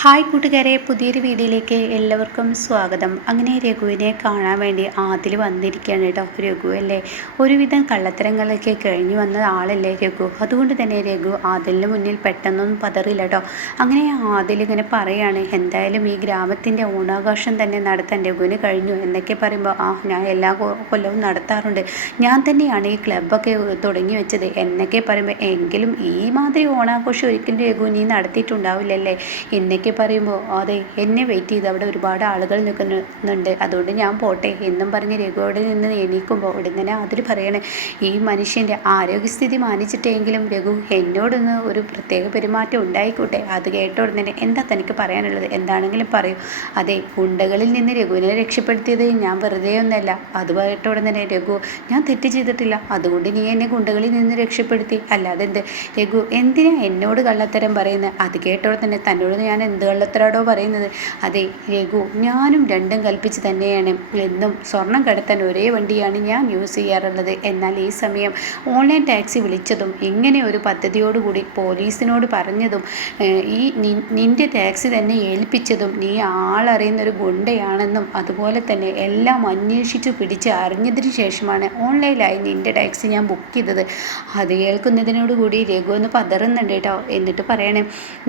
Hi കൂട്ടുകാരെ പുതിയൊരു വീഡിയോയിലേക്ക് എല്ലാവർക്കും സ്വാഗതം. അങ്ങനെ രഘുവിനെ കാണാൻ വേണ്ടി ആദിൽ വന്നിരിക്കുകയാണ് കേട്ടോ രഘു അല്ലേ? ഒരുവിധം കള്ളത്തരങ്ങളൊക്കെ കഴിഞ്ഞു വന്ന ആളല്ലേ രഘു? അതുകൊണ്ട് തന്നെ രഘു ആദിലിന് മുന്നിൽ പെട്ടെന്നൊന്നും പതറില്ല കേട്ടോ. അങ്ങനെ ആദിൽ ഇങ്ങനെ പറയാണ് എന്തായാലും ഈ ഗ്രാമത്തിന്റെ ഓണാഘോഷം തന്നെ നടത്താൻ രഘുവിന് കഴിഞ്ഞു എന്നൊക്കെ പറയുമ്പോൾ ആ ഞാൻ എല്ലാ കൊല്ലവും നടത്താറുണ്ട്. ഞാൻ തന്നെയാണ് ഈ ക്ലബ്ബൊക്കെ തുടങ്ങി വെച്ചത് എന്നൊക്കെ പറയുമ്പോൾ എങ്കിലും ഈ മാതിരി ഓണാഘോഷം ഒരിക്കലും രഘു നീ നടത്തിയിട്ടുണ്ടാവില്ലല്ലേ? എന്നൊക്കെ പറയുമ്പോൾ അതെ എന്നെ വെയിറ്റ് ചെയ്ത് അവിടെ ഒരുപാട് ആളുകൾ നിൽക്കുന്നുണ്ട് അതുകൊണ്ട് ഞാൻ പോട്ടെ എന്നും പറഞ്ഞ് രഘുവോടെ നിന്ന് എണീക്കുമ്പോൾ ഉടനെ അതിൽ പറയണേ ഈ മനുഷ്യന്റെ ആരോഗ്യസ്ഥിതി മാനിച്ചിട്ടെങ്കിലും രഘു എന്നോടൊന്ന് ഒരു പ്രത്യേക പെരുമാറ്റം ഉണ്ടായിക്കോട്ടെ. അത് കേട്ട ഉടനെ എന്താ തനിക്ക് പറയാനുള്ളത്? എന്താണെങ്കിലും പറയൂ. അതെ ഗുണ്ടകളിൽ നിന്ന് രഘുവിനെ രക്ഷപ്പെടുത്തിയത് ഞാൻ വെറുതെ ഒന്നല്ല. അത് കേട്ട ഉടനെ രഘു ഞാൻ തെറ്റ് ചെയ്തിട്ടില്ല. അതുകൊണ്ട് നീ എന്നെ ഗുണ്ടകളിൽ നിന്ന് രക്ഷപ്പെടുത്തി. അല്ലാതെ എന്ത്? രഘു എന്തിനാ എന്നോട് കള്ളത്തരം പറയുന്നത് അത് കേട്ടോടെ തന്നെ തന്നോട് ഞാൻ എന്ത് കള്ളത്തരാടോ പറയുന്നത്. അതെ രഘു ഞാനും രണ്ടും കൽപ്പിച്ച് തന്നെയാണ്. എന്നും സ്വർണം കടത്താൻ ഒരേ വണ്ടിയാണ് ഞാൻ യൂസ് ചെയ്യാറുള്ളത്. എന്നാൽ ഈ സമയം ഓൺലൈൻ ടാക്സി വിളിച്ചതും ഇങ്ങനെ ഒരു പദ്ധതിയോടുകൂടി പോലീസിനോട് പറഞ്ഞതും ഈ നിന്റെ ടാക്സി തന്നെ ഏൽപ്പിച്ചതും നീ ആളറിയുന്ന ഒരു ഗുണ്ടയാണെന്നും അതുപോലെ തന്നെ എല്ലാം അന്വേഷിച്ചു പിടിച്ച് അറിഞ്ഞതിന് ശേഷമാണ് ഓൺലൈനിലായി നിന്റെ ടാക്സി ഞാൻ ബുക്ക് ചെയ്തത്. അത് കേൾക്കുന്നതിനോടുകൂടി രഘു ഒന്ന് പതറുന്നുണ്ട് കേട്ടോ. എന്നിട്ട് പറയണേ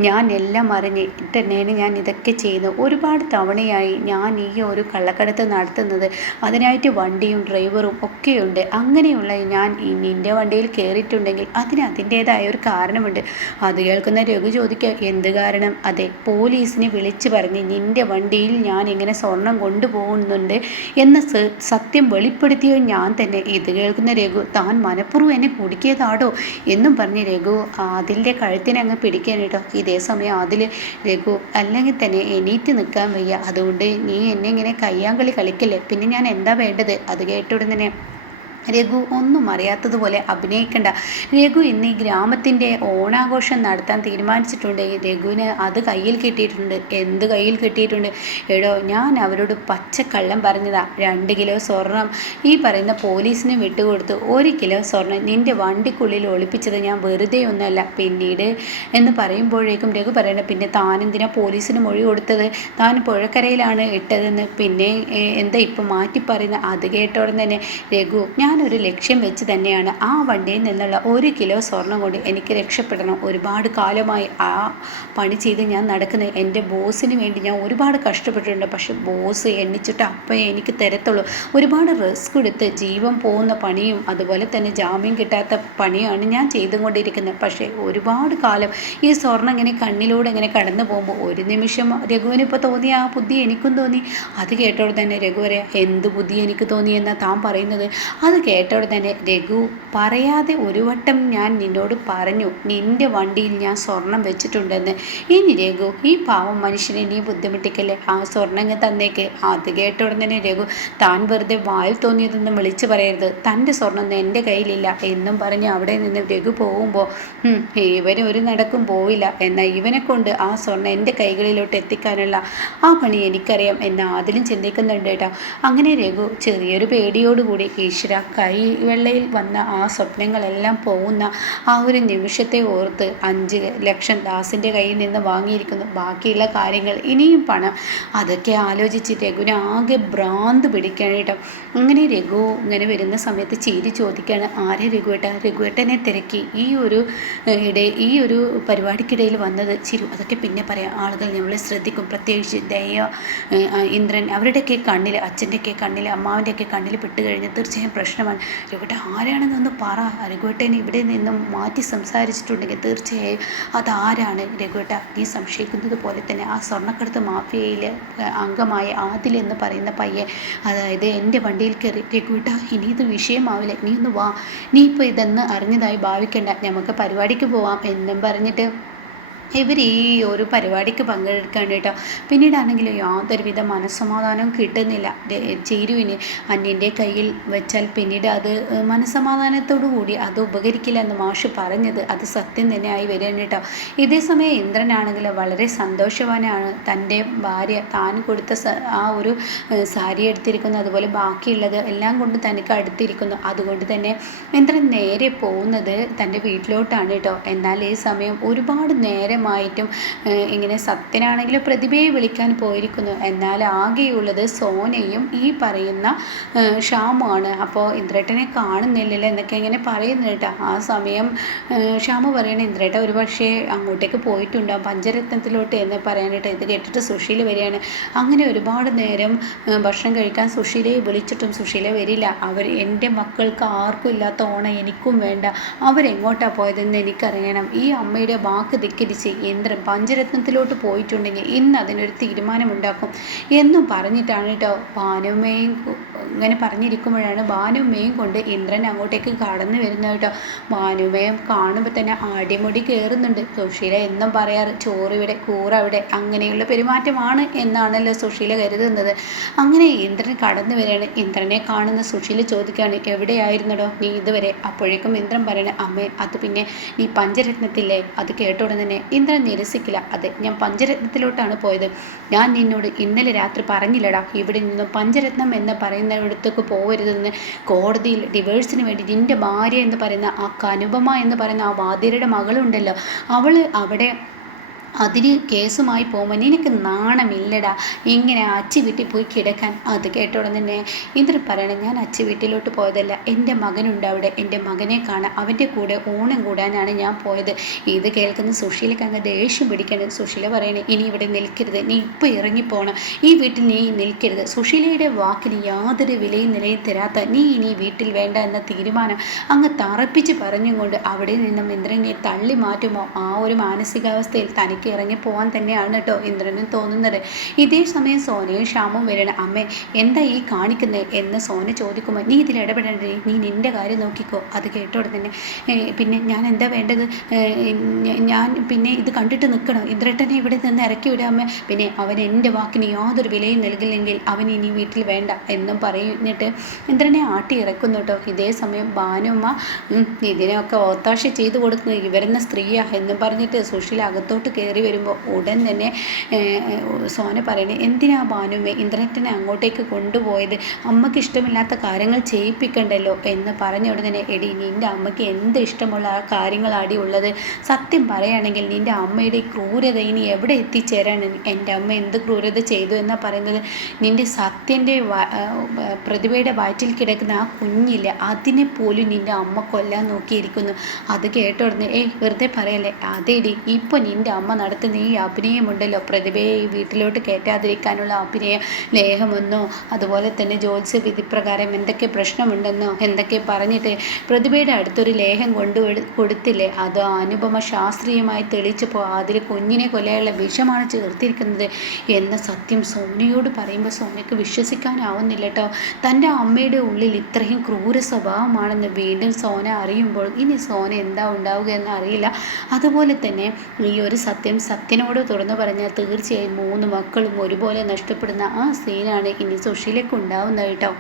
ഞാൻ എല്ലാം അറിഞ്ഞ് തന്നെയാണ് ഞാൻ ഇതൊക്കെ ചെയ്യുന്നത് ഒരുപാട് തവണയായി ഞാൻ ഈ ഒരു കള്ളക്കടത്ത് നടത്തുന്നത്. അതിനായിട്ട് വണ്ടിയും ഡ്രൈവറും ഒക്കെയുണ്ട്. അങ്ങനെയുള്ള ഞാൻ നിന്റെ വണ്ടിയിൽ കയറിയിട്ടുണ്ടെങ്കിൽ അതിന് അതിന്റേതായ ഒരു കാരണമുണ്ട്. അത് കേൾക്കുന്ന രഘു ചോദിക്കുക എന്ത് കാരണം? അതെ പോലീസിനെ വിളിച്ചു പറഞ്ഞ് നിന്റെ വണ്ടിയിൽ ഞാൻ ഇങ്ങനെ സ്വർണം കൊണ്ടുപോകുന്നുണ്ട് എന്ന സത്യം വെളിപ്പെടുത്തിയ ഞാൻ തന്നെ ഇത് കേൾക്കുന്ന രഘു താൻ മനഃപൂർവം എന്നെ കുടുക്കിയതാടോ? എന്നും പറഞ്ഞ് രഘു അതിന്റെ കഴുത്തിനെ അങ്ങ് പിടിക്കാൻ കേട്ടോ. ഇതേ സമയം അതിൽ രഘു അല്ലെങ്കിൽ തന്നെ എണീറ്റ് നിൽക്കാൻ വയ്യ. അതുകൊണ്ട് നീ എന്നെ ഇങ്ങനെ കയ്യാങ്കളി കളിക്കല്ലേ? പിന്നെ ഞാൻ എന്താ വേണ്ടത്? അത് കേട്ട ഉടനെ രഘു ഒന്നും അറിയാത്തതുപോലെ അഭിനയിക്കണ്ട. രഘു ഇന്ന് ഈ ഗ്രാമത്തിന്റെ ഓണാഘോഷം നടത്താൻ തീരുമാനിച്ചിട്ടുണ്ട്. രഘുവിന് അത് കയ്യിൽ കിട്ടിയിട്ടുണ്ട്. എന്ത് കയ്യിൽ കിട്ടിയിട്ടുണ്ട്? എടോ ഞാൻ അവരോട് പച്ചക്കള്ളം പറഞ്ഞതാ. രണ്ട് കിലോ സ്വർണം. ഈ പറയുന്ന പോലീസിന് വിട്ടുകൊടുത്ത്. ഒരു കിലോ സ്വർണം നിന്റെ വണ്ടിക്കുള്ളിൽ ഒളിപ്പിച്ചത് ഞാൻ വെറുതെ ഒന്നുമല്ല പിന്നീട് എന്ന് പറയുമ്പോഴേക്കും രഘു പറയണ പിന്നെ താനെന്തിനാ പോലീസിന് മൊഴി കൊടുത്തത്? താൻ പുഴക്കരയിലാണ് ഇട്ടതെന്ന്. പിന്നെ എന്താ ഇപ്പം മാറ്റി പറയുന്നത് അത് കേട്ടോടൻ തന്നെ രഘു ഞാൻ ഞാനൊരു ലക്ഷ്യം വെച്ച് തന്നെയാണ് ആ വണ്ടിയിൽ നിന്നുള്ള ഒരു കിലോ സ്വർണം കൊണ്ട് എനിക്ക് രക്ഷപ്പെടണം. ഒരുപാട് കാലമായി ആ പണി ചെയ്ത് ഞാൻ നടക്കുന്നത് എന്റെ ബോസിന് വേണ്ടി ഞാൻ ഒരുപാട് കഷ്ടപ്പെട്ടിട്ടുണ്ട്. പക്ഷെ ബോസ് എണ്ണിച്ചിട്ട് അപ്പം എനിക്ക് തരത്തുള്ളൂ. ഒരുപാട് റിസ്ക് എടുത്ത് ജീവൻ പോകുന്ന പണിയും അതുപോലെ തന്നെ ജാമ്യം കിട്ടാത്ത പണിയാണ് ഞാൻ ചെയ്തുകൊണ്ടിരിക്കുന്നത്. പക്ഷേ ഒരുപാട് കാലം ഈ സ്വർണം ഇങ്ങനെ കണ്ണിലൂടെ ഇങ്ങനെ കടന്നു പോകുമ്പോൾ ഒരു നിമിഷം രഘുവിന് ഇപ്പോൾ തോന്നി ആ ബുദ്ധി എനിക്കും തോന്നി. അത് കേട്ടോടെ തന്നെ രഘു പറയാം എന്ത് ബുദ്ധി എനിക്ക് തോന്നി എന്നാണ് താൻ പറയുന്നത്? അത് കേട്ടോടെ തന്നെ രഘു പറയാതെ ഒരു വട്ടം ഞാൻ നിന്നോട് പറഞ്ഞു നിന്റെ വണ്ടിയിൽ ഞാൻ സ്വർണം വെച്ചിട്ടുണ്ടെന്ന്. ഇനി രഘു ഈ പാവം മനുഷ്യനെ നീ ബുദ്ധിമുട്ടിക്കല്ലേ? ആ സ്വർണം തന്നേക്ക്. അത് കേട്ടോടെ തന്നെ രഘു താൻ വെറുതെ വായിൽ തോന്നിയതൊന്നും വിളിച്ചു പറയരുത്. തന്റെ സ്വർണം എന്റെ കയ്യിലില്ല. എന്നും പറഞ്ഞ് അവിടെ നിന്ന് രഘു പോകുമ്പോൾ ഇവന് ഒരു നടക്കും പോവില്ല. എന്നാൽ ഇവനെ കൊണ്ട് ആ സ്വർണം എന്റെ കൈകളിലോട്ട് എത്തിക്കാനുള്ള ആ പണി എനിക്കറിയാം. എന്ന് അതിലും ചിന്തിക്കുന്നുണ്ട് കേട്ടോ. അങ്ങനെ രഘു ചെറിയൊരു പേടിയോടുകൂടി ഈശ്വര കൈവെള്ളയിൽ വന്ന ആ സ്വപ്നങ്ങളെല്ലാം പോകുന്ന ആ ഒരു നിമിഷത്തെ ഓർത്ത് അഞ്ച് ലക്ഷം ദാസിന്റെ കയ്യിൽ നിന്ന് വാങ്ങിയിരിക്കുന്നു. ബാക്കിയുള്ള കാര്യങ്ങൾ ഇനിയും പണം. അതൊക്കെ ആലോചിച്ച് രഘുവിന് ആകെ ഭ്രാന്ത് പിടിക്കാനായിട്ടോ അങ്ങനെ രഘു ഇങ്ങനെ വരുന്ന സമയത്ത് ചീരി ചോദിക്കുകയാണ് ആരെ രഘുവേട്ട? രഘുവേട്ടനെ തിരക്കി ഈ ഒരു ഇട ഈ ഒരു പരിപാടിക്കിടയിൽ വന്നത്? ചിരു അതൊക്കെ പിന്നെ പറയാം. ആളുകൾ നമ്മളെ ശ്രദ്ധിക്കും. പ്രത്യേകിച്ച് ദയ ഇന്ദ്രൻ അവരുടെയൊക്കെ കണ്ണിൽ അച്ഛന്റെയൊക്കെ കണ്ണിൽ അമ്മാവിന്റെയൊക്കെ കണ്ണിൽ പെട്ട് കഴിഞ്ഞാൽ തീർച്ചയായും പ്രശ്നമാണ്. രഘുവേട്ട ആരാണെന്നൊന്ന് പറ. രഘുവേട്ടൻ ഇവിടെ നിന്നും മാറ്റി സംസാരിച്ചിട്ടുണ്ടെങ്കിൽ തീർച്ചയായും അതാരാണ് രഘുവേട്ട നീ സംശയിക്കുന്നത് പോലെ തന്നെ ആ സ്വർണക്കടത്ത് മാഫിയയിൽ അംഗമായ ആദിൽ എന്ന് പറയുന്ന പയ്യൻ അതായത് എന്റെ വണ്ടിയിൽ കയറി രഘുവേട്ട ഇനി ഇത് വിഷയമാവില്ല. നീ ഒന്ന് വാ. നീ ഇപ്പോൾ ഇതെന്ന് അറിഞ്ഞതായി ഭാവിക്കണ്ട. നമുക്ക് പരിപാടിക്ക് പോവാം എന്നും പറഞ്ഞിട്ട് ഇവർ ഈ ഒരു പരിപാടിക്ക് പങ്കെടുക്കാൻ കേട്ടോ. പിന്നീടാണെങ്കിലും യാതൊരുവിധ മനസ്സമാധാനവും കിട്ടുന്നില്ല. ചേരുവിന് അന്യന്റെ കയ്യിൽ വെച്ചാൽ പിന്നീട് അത് മനസ്സമാധാനത്തോടു കൂടി അത് ഉപകരിക്കില്ല എന്ന് മാഷ് പറഞ്ഞത് അത് സത്യം തന്നെ ആയി വരികയാണ് കേട്ടോ. ഇതേസമയം ഇന്ദ്രനാണെങ്കിൽ വളരെ സന്തോഷവാനാണ്. തന്റെ ഭാര്യ താൻ കൊടുത്ത ആ ഒരു സാരി എടുത്തിരിക്കുന്നു അതുപോലെ ബാക്കിയുള്ളത് എല്ലാം കൊണ്ട് തനിക്ക് അടുത്തിരിക്കുന്നു. അതുകൊണ്ട് തന്നെ ഇന്ദ്രൻ നേരെ പോകുന്നത് തന്റെ വീട്ടിലോട്ടാണ് കേട്ടോ. എന്നാൽ ഈ സമയം ഒരുപാട് നേരം രഹസ്യമായിട്ടും ഇങ്ങനെ സത്യനാണെങ്കിൽ പ്രതിഭയെ വിളിക്കാൻ പോയിരിക്കുന്നു. എന്നാൽ ആകെയുള്ളത് സോനയും ഈ പറയുന്ന ഷാമുമാണ് അപ്പോൾ ഇന്ദ്രേട്ടനെ കാണുന്നില്ലല്ലോ എന്നൊക്കെ ഇങ്ങനെ പറയുന്നു കേട്ടോ. ആ സമയം ഷാമു പറയണ ഇന്ദ്രേട്ട ഒരു പക്ഷേ അങ്ങോട്ടേക്ക് പോയിട്ടുണ്ടാവും പഞ്ചരത്നത്തിലോട്ട് എന്ന് പറയാനായിട്ട് ഇത് കേട്ടിട്ട് സുശീല വരികയാണ്. അങ്ങനെ ഒരുപാട് നേരം ഭക്ഷണം കഴിക്കാൻ സുശീലയെ വിളിച്ചിട്ടും സുശീല വരില്ല. അവർ എന്റെ മക്കൾക്ക് ആർക്കും ഇല്ലാത്ത ഓണം എനിക്കും വേണ്ട. അവരെങ്ങോട്ടാണ് പോയതെന്ന് എനിക്കറിയണം. ഈ അമ്മയുടെ വാക്ക് ധിക്കരിച്ച് ഇന്ദ്രൻ പഞ്ചരത്നത്തിലോട്ട് പോയിട്ടുണ്ടെങ്കിൽ ഇന്ന് അതിനൊരു തീരുമാനമുണ്ടാക്കും എന്നും പറഞ്ഞിട്ടാണ് കേട്ടോ ഭാനുമയും ഇങ്ങനെ പറഞ്ഞിരിക്കുമ്പോഴാണ് ഭാനുമയും കൊണ്ട് ഇന്ദ്രൻ അങ്ങോട്ടേക്ക് കടന്നു വരുന്നത് കേട്ടോ. കാണുമ്പോൾ തന്നെ അടിമുടി കയറുന്നുണ്ട് സുശീല എന്നും പറയാറ് ചോറിവിടെ കൂറവിടെ അങ്ങനെയുള്ള പെരുമാറ്റമാണ് എന്നാണല്ലോ സുശീല കരുതുന്നത്. അങ്ങനെ ഇന്ദ്രൻ കടന്നു വരികയാണ്. ഇന്ദ്രനെ കാണുന്ന സുശീല ചോദിക്കുകയാണ് എവിടെയായിരുന്നടോ നീ ഇതുവരെ? അപ്പോഴേക്കും ഇന്ദ്രൻ പറയണ അമ്മേ അത് പിന്നെ നീ പഞ്ചരത്നത്തില്ലേ? അത് കേട്ട ഉടനെ തന്നെ ഇന്ദ്രൻ നിരസിക്കില്ല. അതെ ഞാൻ പഞ്ചരത്നത്തിലോട്ടാണ് പോയത്. ഞാൻ നിന്നോട് ഇന്നലെ രാത്രി പറഞ്ഞില്ലടാ ഇവിടെ നിന്നും പഞ്ചരത്നം എന്ന് പറയുന്നിടത്തേക്ക് പോകരുതെന്ന് കോടതിയിൽ ഡിവേഴ്സിന് വേണ്ടി നിന്റെ ഭാര്യ എന്ന് പറയുന്ന ആ കനുപമ എന്ന് പറയുന്ന ആ വാദ്യരുടെ മകളുണ്ടല്ലോ. അവൾ അവിടെ അതിന് കേസുമായി പോകുമ്പോൾ നിനക്ക് നാണമില്ലടാ. ഇങ്ങനെ അച്ചി വീട്ടിൽ പോയി കിടക്കാൻ. അത് കേട്ട ഉടനെ ഇന്ദ്രൻ പറയണം ഞാൻ അച്ചി വീട്ടിലോട്ട് പോയതല്ല. എന്റെ മകനുണ്ട് അവിടെ. എന്റെ മകനെ കാണാൻ അവന്റെ കൂടെ ഓണം കൂടാനാണ് ഞാൻ പോയത്. ഇത് കേൾക്കുന്ന സുശീലക്ക് അങ്ങ് ദേഷ്യം പിടിക്കണം. സുശീല പറയണേ ഇനി ഇവിടെ നിൽക്കരുത്. നീ ഇപ്പോൾ ഇറങ്ങിപ്പോണം. ഈ വീട്ടിൽ നീ നിൽക്കരുത്. സുശീലയുടെ വാക്കിന് യാതൊരു വിലയും നിലയും തരാത്ത നീ ഇനി വീട്ടിൽ വേണ്ട എന്ന തീരുമാനം അങ്ങ് തറപ്പിച്ച് പറഞ്ഞുകൊണ്ട് അവിടെ നിന്നും ഇന്ദ്രനെ തള്ളി മാറ്റുമോ ആ ഒരു മാനസികാവസ്ഥയിൽ തനിക്ക് ഇറങ്ങി പോകാൻ തന്നെയാണ് കേട്ടോ ഇന്ദ്രനും തോന്നുന്നത്. ഇതേ സമയം സോനയും ഷ്യാമും വരണം അമ്മേ എന്താ ഈ കാണിക്കുന്നത് എന്ന് സോന ചോദിക്കുമ്പോൾ നീ ഇതിൽ ഇടപെടേണ്ടേ നീ നിന്റെ കാര്യം നോക്കിക്കോ. അത് കേട്ടോടെ തന്നെ പിന്നെ ഞാൻ എന്താ വേണ്ടത്? ഞാൻ പിന്നെ ഇത് കണ്ടിട്ട് നിൽക്കണം? ഇന്ദ്രട്ടനെ ഇവിടെ നിന്ന് ഇറക്കി വിടാമേ പിന്നെ അവൻ എന്റെ വാക്കിന് യാതൊരു വിലയും നൽകില്ലെങ്കിൽ അവൻ ഇനി വീട്ടിൽ വേണ്ട എന്നും പറഞ്ഞിട്ട് ഇന്ദ്രനെ ആട്ടി ഇറക്കുന്നു കേട്ടോ ഇതേ സമയം ഭാനുമ്മ ഇതിനെയൊക്കെ ഒത്താശ ചെയ്തു കൊടുക്കുന്നു. ഇവരെന്ന സ്ത്രീയാ എന്നും പറഞ്ഞിട്ട് സുശീല അകത്തോട്ട് കയറി വരുമ്പോൾ ഉടൻ തന്നെ സോന പറയണേ എന്തിനാ ഭാനുമേ ഇന്ദ്രനെ അങ്ങോട്ടേക്ക് കൊണ്ടുപോയത്? അമ്മയ്ക്ക് ഇഷ്ടമില്ലാത്ത കാര്യങ്ങൾ ചെയ്യിപ്പിക്കണ്ടല്ലോ? എന്ന് പറഞ്ഞ ഉടനെ എടി നിന്റെ അമ്മയ്ക്ക് എന്ത് ഇഷ്ടമുള്ള ആ കാര്യങ്ങളാടി ഉള്ളത്? സത്യം പറയുകയാണെങ്കിൽ നിന്റെ അമ്മയുടെ ക്രൂരത ഇനി എവിടെ എത്തിച്ചേരാണ് എന്റെ അമ്മ എന്ത് ക്രൂരത ചെയ്തു എന്നാണ് പറയുന്നത്? നിന്റെ സത്യന്റെ പ്രതിഭയുടെ വയറ്റിൽ കിടക്കുന്ന ആ കുഞ്ഞില്ല അതിനെ പോലും നിന്റെ അമ്മ കൊല്ലാൻ നോക്കിയിരിക്കുന്നു. അത് കേട്ട ഉടനെ ഏയ് വെറുതെ പറയല്ലേ? അതേടി ഇപ്പോൾ നിന്റെ അമ്മ നടത്തുന്ന ഈ അഭിനയമുണ്ടല്ലോ. പ്രതിഭയെ ഈ വീട്ടിലോട്ട് കയറ്റാതിരിക്കാനുള്ള അഭിനയ ലേഖമെന്നോ അതുപോലെ തന്നെ ജ്യോത്സ്യ വിധിപ്രകാരം എന്തൊക്കെ പ്രശ്നമുണ്ടെന്നോ എന്തൊക്കെ പറഞ്ഞിട്ട് പ്രതിഭയുടെ അടുത്തൊരു ലേഖം കൊണ്ടു കൊടുത്തില്ലേ? അത് അനുപമ ശാസ്ത്രീയമായി തെളിച്ചപ്പോൾ അതിൽ കുഞ്ഞിനെ കൊലയുള്ള വിഷമാണ് ചേർത്തിരിക്കുന്നത് എന്ന സത്യം സോനയോട് പറയുമ്പോൾ സോനയ്ക്ക് വിശ്വസിക്കാനാവുന്നില്ല കേട്ടോ തന്റെ അമ്മയുടെ ഉള്ളിൽ ഇത്രയും ക്രൂര സ്വഭാവമാണെന്ന് വീണ്ടും സോന അറിയുമ്പോൾ ഇനി സോന എന്താ ഉണ്ടാവുക എന്ന് അറിയില്ല അതുപോലെ തന്നെ ഈ ഒരു സത്യം സത്യനോട് തുറന്നു പറഞ്ഞാൽ തീർച്ചയായും മൂന്ന് മക്കളും ഒരുപോലെ നഷ്ടപ്പെടുന്ന ആ സീനാണ് ഇനി സുശീലയ്ക്ക് ഉണ്ടാവുന്നത് കേട്ടോ.